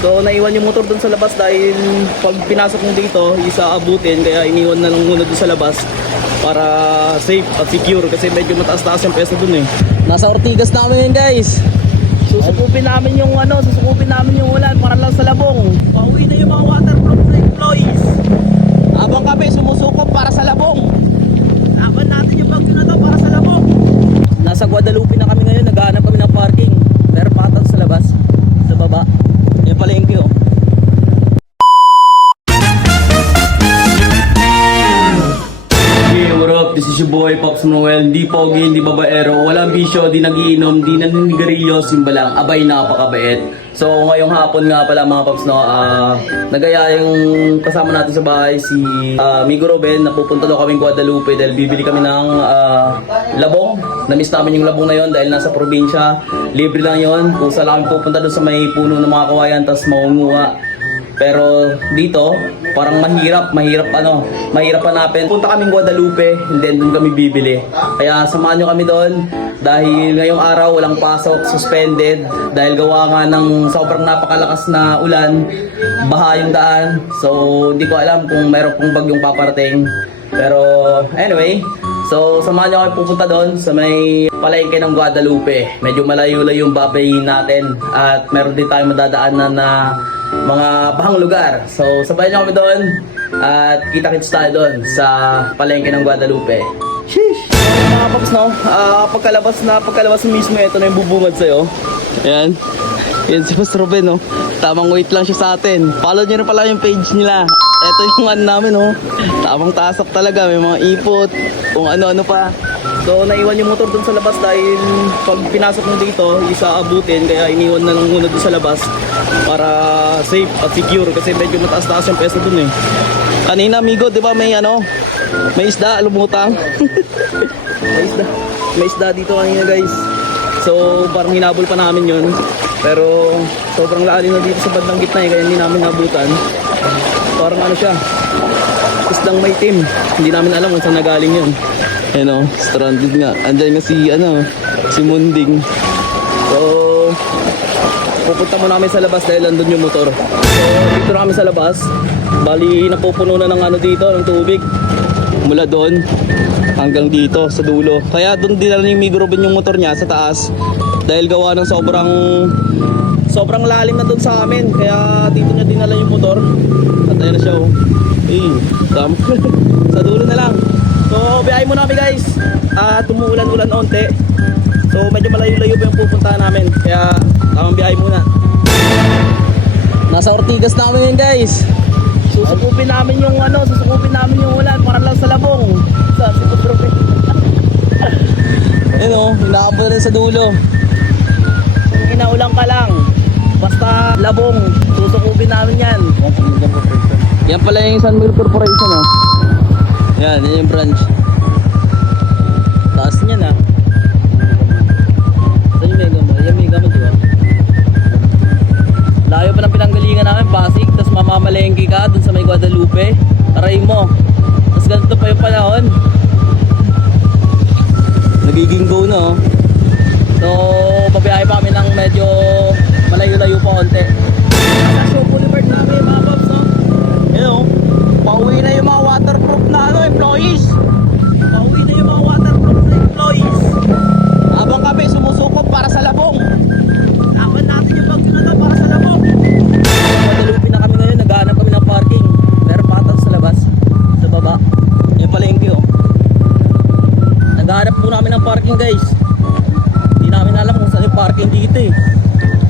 So naiwan yung motor dun sa labas dahil pag pinasok mo dito, isa abutin, kaya iniwan na lang muna dun sa labas para safe at secure kasi medyo mataas-taas yung pwesto dun eh. Nasa Ortigas namin guys. Susukupin namin yung ulan para lang sa labong. Pauwi na yung mga waterproof na employees. Habang kami sumusukob para sa labong. Laban natin yung bagyo na to para sa labong. Nasa Guadalupe na kami ngayon, naghahanap kami ng parking. Pero patag sa labas, sa baba. Yan pala yung queue. What up? This is your boy Pops Noel. Di pogi, di babaero, walang bisyo, di nagiinom, di naninigarilyo, simba lang, abay napakabait. So ngayong hapon nga pala mga Pops, no, nagaya yung kasama natin sa bahay si Migo Ruben. Napupunta daw kaming Guadalupe dahil bibili kami ng labong. Namiss namin yung labong na yon dahil nasa probinsya. Libre lang yon. Kung saan kami pupunta doon sa may puno ng mga kawayan, tas maunguha. Pero dito, parang mahirap hanapin. Punta kaming Guadalupe, and then doon kami bibili. Kaya samahan nyo kami doon dahil ngayong araw walang pasok, suspended. Dahil gawa nga ng sobrang napakalakas na ulan, baha yung daan. So, hindi ko alam kung meron pong bagyong paparating. Pero, anyway, so samahan nyo kami pupunta doon sa may palengke ng Guadalupe. Medyo malayo-layo yung babayin natin. At meron din tayong madadaanan na mga bahang lugar. So sabayan nyo kami doon at kita-kits tayo doon sa palengke ng Guadalupe. Sheesh! Mga Pops, no? Pagkalabas mismo, ito na yung bubungad sa'yo. Ayan. Yan si Pastor Ruben, no? Tamang wait lang siya sa atin. Follow nyo rin pala yung page nila. Ito yung ano namin, no? Tamang tasak talaga. May mga ipot, kung ano-ano pa. So naiwan yung motor dun sa labas dahil pag pinasok mo dito, isa abutin, kaya iniwan na lang muna dun sa labas para safe at secure kasi medyo mataas-taas yung pwesto dun eh. Kanina amigo, di ba may isda, lumutang. may isda dito kanina guys. So parang hinabol pa namin yun. Pero sobrang lalim na dito sa bandang gitna eh, kaya hindi namin nabutan. Parang ano siya, isdang may team. Hindi namin alam kung saan nagaling yun. Stranded nga. Andiyan nga si Munding. So pupunta muna kami sa labas dahil andun yung motor. So dito na kami sa labas. Bali napupuno na ng dito, ng tubig. Mula doon hanggang dito sa dulo. Kaya doon dinala ni Migo Ruben yung motor niya sa taas. Dahil gawa ng sobrang lalim na doon sa amin. Kaya dito niya dinala yung motor. At ayun na siya sa dulo na lang. So biyahe muna kami guys. Tumuulan-ulan onte. So medyo malayo-layo pa yung pupuntahan namin. Kaya tamang biyahe muna. Nasa Ortigas na kami guys. Susukupin namin yung ulan para lang sa labong. Sa Sipotropy. Hinahabol na rin sa dulo. Inaulang ka lang. Basta labong. Susukupin namin yan. Yan pala yung Sunmill Corporation Yan yung branch. Taas niya na. Saan yung mega mo? Yung mega mo, di ba? Layo pa ng pinanggalingan namin, Pasig. Tapos mamamalengke ka dun sa may Guadalupe. Aray mo. Tapos ganito pa yung panahon. Nagiging go na So, pabiyahe pa kami ng medyo malayo-layo pa konti. Nasa Boulevard namin mga Pops, pauwi na yung mga waterproof na employees. Pauwi na yung mga waterproof na employees. Habang kami sumusukob para sa labong. Laban natin yung bagyo na to para sa labong. Guadalupe na kami ngayon, naghahanap kami ng parking. Pero patag sa labas, sa baba. Yan pala yung queue. Naghahanap po namin ng parking guys. Hindi namin alam kung saan yung parking dito eh.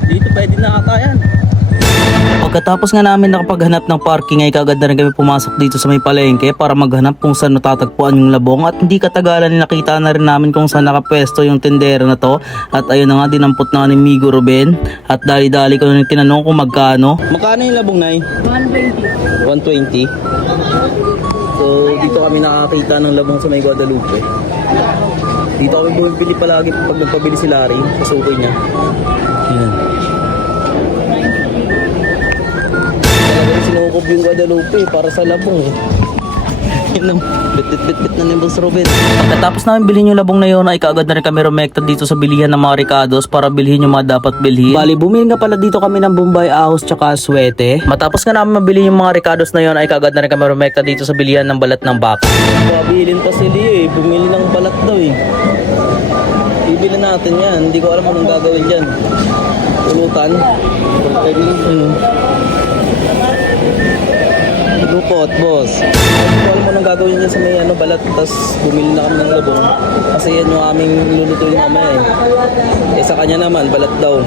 Dito pwede na ata yan. Pagkatapos nga namin nakapaghanap ng parking ay kagad na rin kami pumasok dito sa may palengke para maghanap kung saan natatagpuan yung labong at hindi katagalan nakita na rin namin kung saan nakapwesto yung tendera na to at ayun na nga dinampot na ni Migo Ruben at dali-dali ko na tinanong kung magkano. Magkano yung labong nay? 120. 120? So dito kami nakakita ng labong sa may Guadalupe. Dito kami bumibili palagi pag nagpabili si Larry sa sukoy niya. Yan. Sinukob yung Guadalupe para sa labong Yun, bit-bit na ni Boss Ruben. Pagkatapos namin bilhin yung labong na yun, ay kaagad na rin kami rumekta dito sa bilihan ng mga Ricardos para bilhin yung mga dapat bilhin. Bali, bumili nga pala dito kami ng Bombay ahos tsaka swete. Matapos nga namin mabili yung mga Ricardos na yun, ay kaagad na rin kami rumekta dito sa bilihan ng balat ng baka. Pabilin pa si Lee bumili ng balat daw Bibili natin yan, hindi ko alam anong gagawin dyan. Pulutan. Lupot, boss. Hindi ko alam anong gagawin dyan sa may balat, tapos bumili na kami ng labong. Kasi yan yung aming lulutuin mamaya sa kanya naman, balat daw.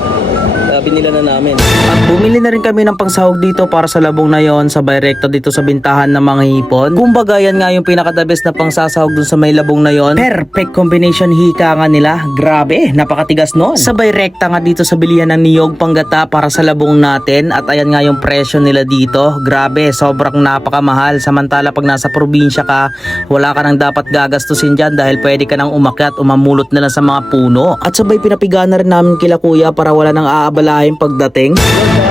Binila na namin. At bumili na rin kami ng pangsahog dito para sa labong na yon, sabay rekta dito sa bintahan ng mga hipon. Kumbaga yan nga yung pinaka-the best na pangsasahog dun sa may labong na yon. Perfect combination hika nga nila. Grabe, napakatigas nun. Sabay rekta nga dito sa bilihan ng niyog panggata para sa labong natin. At ayan nga yung presyo nila dito. Grabe, sobrang napakamahal. Samantala pag nasa probinsya ka, wala ka nang dapat gagastusin dyan dahil pwede ka nang umakyat, umamulot na lang sa mga puno. At sabay pinapiga na rin namin kila kuya para wala nang aabalahin pagdating.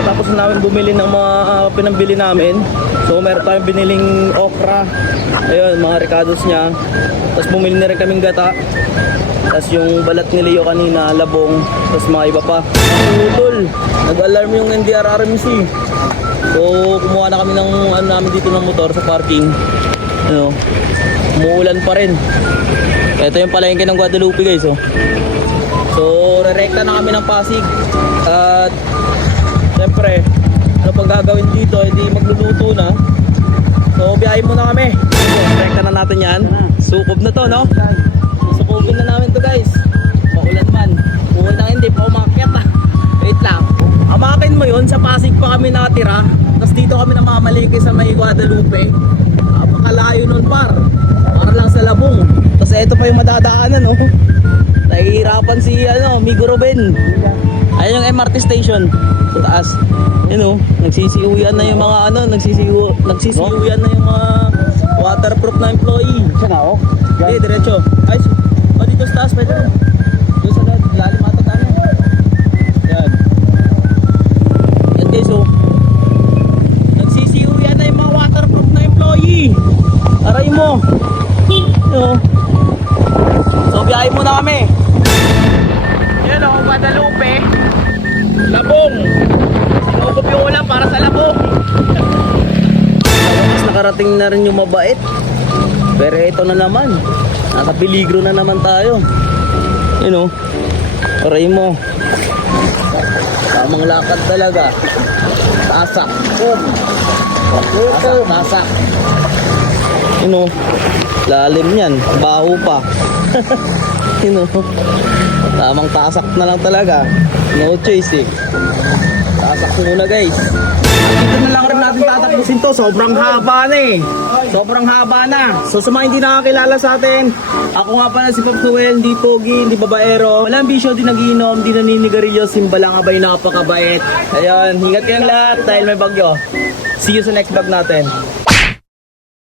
Tapos na namin bumili ng mga pinambili namin. So meron tayong biniling okra. Ayun, mga Ricardos niya. Tapos bumili na rin kaming gata. Tapos yung balat ni Leo kanina, labong. Tapos mga iba pa. Utol, nag-alarm yung NDRRMC. So kumuha na kami ng namin dito ng motor sa parking. Umuulan pa rin. Ito yung palengke ng Guadalupe guys. So rerekta na kami ng Pasig. At siyempre, ano pang gagawin dito, hindi magluluto na. So biyahin muna kami. Rerekta na natin yan. Sukob na to, no? Sukobin na namin to guys. Maulan man. Uwi na hindi pa umakyat Wait lang. Amakin mo yun, sa Pasig pa kami nakatira. Tapos dito kami namamaliki sa may Guadalupe. Napakalayo nun para lang sa labong. Tapos ito pa yung madadaanan, no? Nahihirapan si Migo Ruben. Ayun yung MRT station sa taas. Nagsisiuyan na yung mga nagsisiyuyan na yung mga waterproof na employee. Siya na ako? Okay, diretso. Ay, dito sa taas, pwede rin. Doon sa lalim ata yan. Yan guys, nagsisiyuyan na yung mga waterproof na employee. Aray mo. So, biyahin muna kami. Yan Guadalupe. Labong. Sinukup yung ulam para sa labong. Tapos nakarating na rin yung mabait. Pero ito na naman. Nasa peligro na naman tayo. Aray mo. Tamang lakad talaga. Tasak. Tasak. Lalim yan. Baho pa. Tamang tasak na lang talaga. No choice Tasak muna guys. Dito na lang rin natin tatakbusin to. Sobrang haba na So sa mga hindi nakakilala sa atin, ako nga pala si Pops Noel. Hindi pogi, hindi babaero. Walang bisyo, di nagiinom, di naninigarilyo. Simbalang abay, napakabait. Ayun, ingat kayong lahat dahil may bagyo. See you sa next vlog natin.